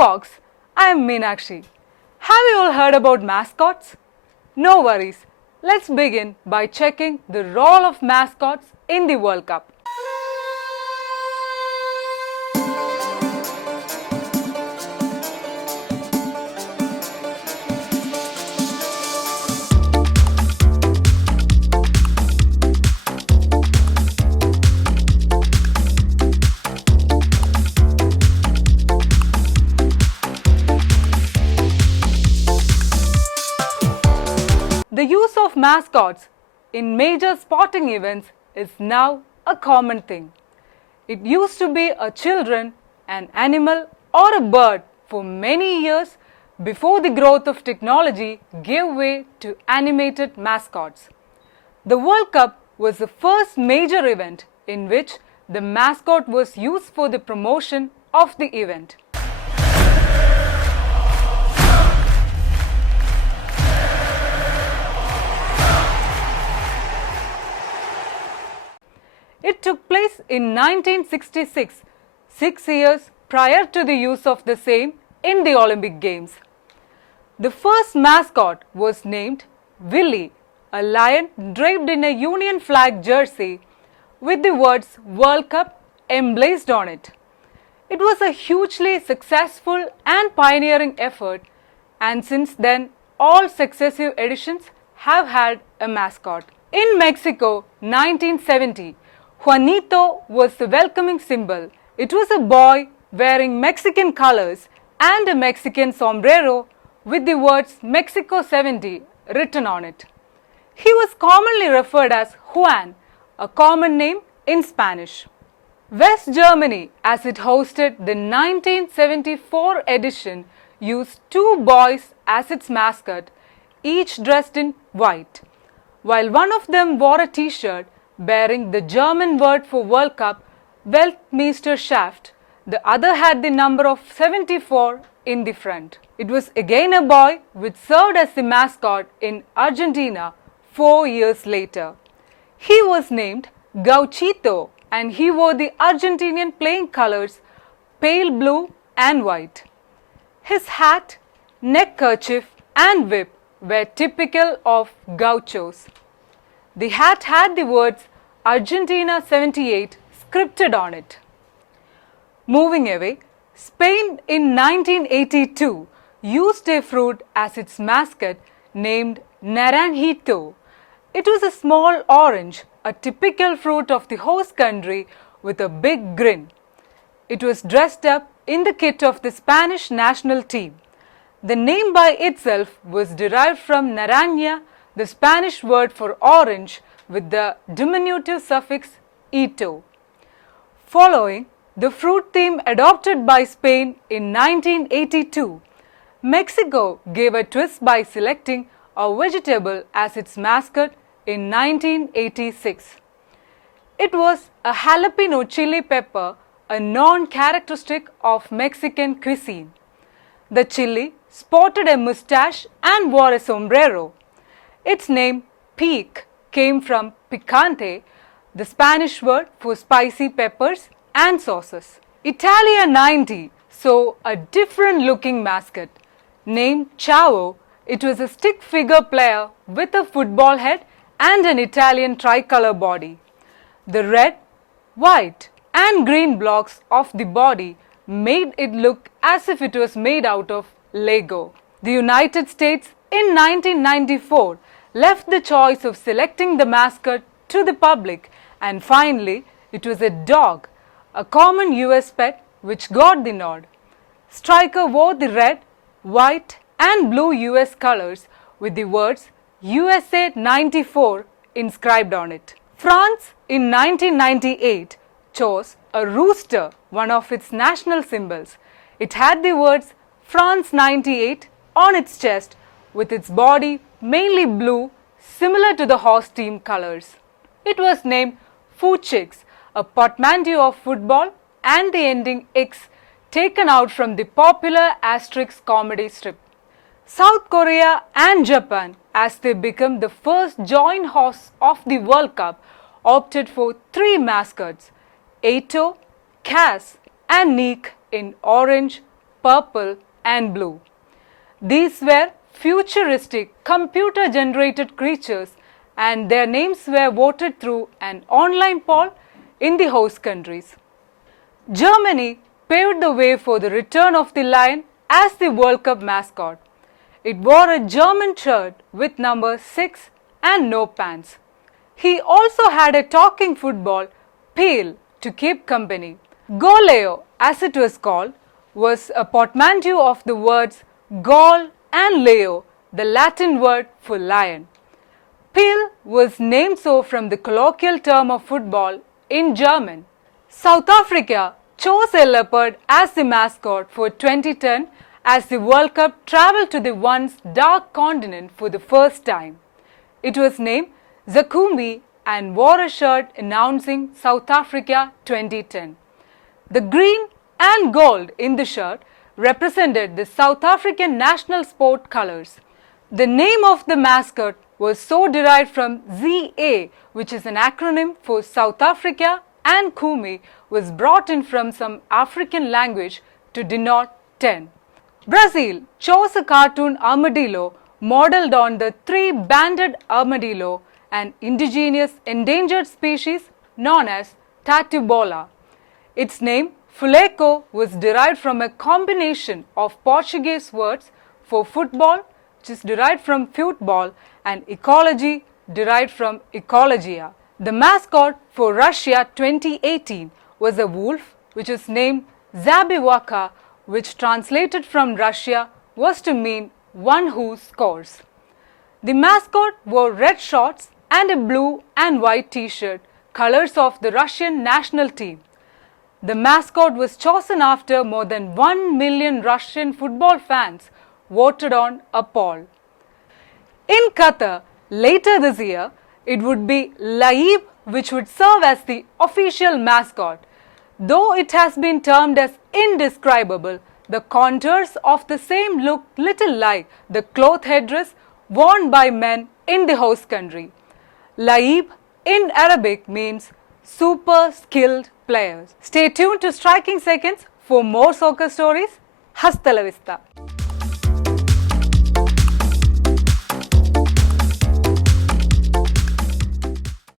folks, I am Meenakshi. Have you all heard about mascots? No worries, let's begin by checking the role of mascots in the World Cup. The use of mascots in major sporting events is now a common thing. It used to be a children, an animal or a bird for many years before the growth of technology gave way to animated mascots. The World Cup was the first major event in which the mascot was used for the promotion of the event. It took place in 1966, 6 years prior to the use of the same in the Olympic Games. The first mascot was named Willie, a lion draped in a Union flag jersey with the words World Cup emblazoned on it. It was a hugely successful and pioneering effort, and since then all successive editions have had a mascot. In Mexico, 1970, Juanito was the welcoming symbol. It was a boy wearing Mexican colors and a Mexican sombrero with the words Mexico 70 written on it. He was commonly referred as Juan, a common name in Spanish. West Germany, as it hosted the 1974 edition, used two boys as its mascot, each dressed in white. While one of them wore a t-shirt bearing the German word for World Cup, Weltmeisterschaft, the other had the number of 74 in the front. It was again a boy which served as the mascot in Argentina 4 years later. He was named Gauchito and he wore the Argentinian playing colors pale blue and white. His hat, neckerchief and whip were typical of gauchos. The hat had the words Argentina 78 scripted on it. Moving away, Spain in 1982 used a fruit as its mascot named Naranjito. It was a small orange, a typical fruit of the host country with a big grin. It was dressed up in the kit of the Spanish national team. The name by itself was derived from naranja, the Spanish word for orange, with the diminutive suffix ito. Following the fruit theme adopted by Spain in 1982, Mexico gave a twist by selecting a vegetable as its mascot in 1986. It was a jalapeno chili pepper, a non-characteristic of Mexican cuisine. The chili sported a mustache and wore a sombrero. Its name, pique, came from picante, the Spanish word for spicy peppers and sauces. Italia 90 saw a different looking mascot. Named Chavo, it was a stick figure player with a football head and an Italian tricolour body. The red, white and green blocks of the body made it look as if it was made out of Lego. The United States in 1994 left the choice of selecting the mascot to the public, and finally it was a dog, a common US pet, which got the nod. Striker wore the red, white and blue US colors with the words USA 94 inscribed on it. France in 1998 chose a rooster, one of its national symbols. It had the words France 98 on its chest with its body mainly blue, similar to the host team colors. It was named Fuchix, a portmanteau of football and the ending X taken out from the popular Asterix comedy strip. South Korea and Japan, as they become the first joint hosts of the World Cup, opted for 3 mascots, Ato, Cass and Neek in orange, purple, and blue. These were futuristic, computer-generated creatures, and their names were voted through an online poll in the host countries. Germany paved the way for the return of the lion as the World Cup mascot. It wore a German shirt with number 6 and no pants. He also had a talking football, Peel, to keep company. Goleo, as it was called, was a portmanteau of the words Gaul and Leo, the Latin word for lion. Peel was named so from the colloquial term of football in German. South Africa chose a leopard as the mascot for 2010 as the World Cup travelled to the once dark continent for the first time. It was named Zakumbi and wore a shirt announcing South Africa 2010. The green and gold in the shirt represented the South African national sport colours. The name of the mascot was so derived from ZA, which is an acronym for South Africa, and Kumi was brought in from some African language to denote 10. Brazil chose a cartoon armadillo modelled on the three-banded armadillo, an indigenous endangered species known as tatu-bola. Its name, Fuleco, was derived from a combination of Portuguese words for football, which is derived from football, and ecology, derived from ecologia. The mascot for Russia 2018 was a wolf, which is named Zabiwaka, which translated from Russia was to mean one who scores. The mascot wore red shorts and a blue and white t-shirt, colors of the Russian national team. The mascot was chosen after more than 1 million Russian football fans voted on a poll. In Qatar, later this year, it would be Laib which would serve as the official mascot. Though it has been termed as indescribable, the contours of the same look little like the cloth headdress worn by men in the host country. Laib in Arabic means super skilled players. Stay tuned to Striking Seconds for more soccer stories. Hasta la vista.